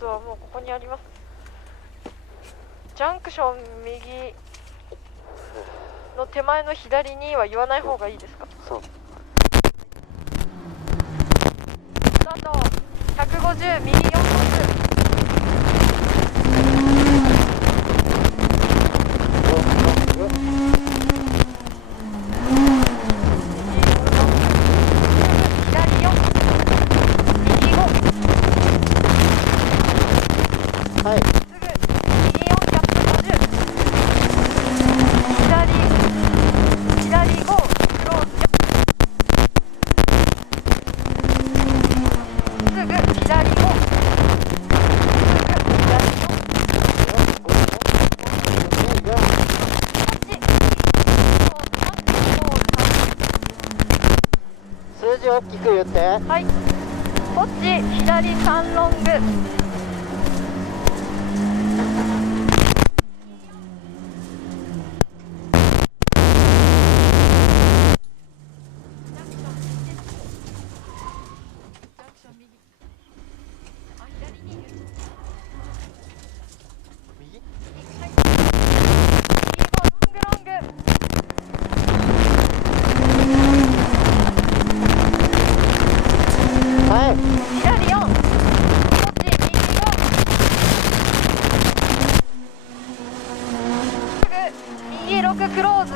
トはもうここにあります。ジャンクション右の手前の左には言わない方がいいですか？そう。スタート。150右4コース。はい。すぐ右4キャップ50。左5クローズ。すぐ左5。すぐ左4。数字大きく言って。はい。こっち左3ロング。6クローズ。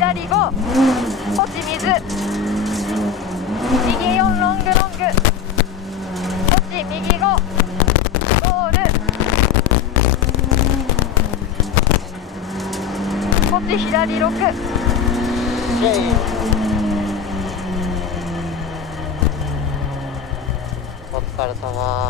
左5、こっち水、右4ロングロング、こっち右5、ゴール、こっち左6。お疲れ様。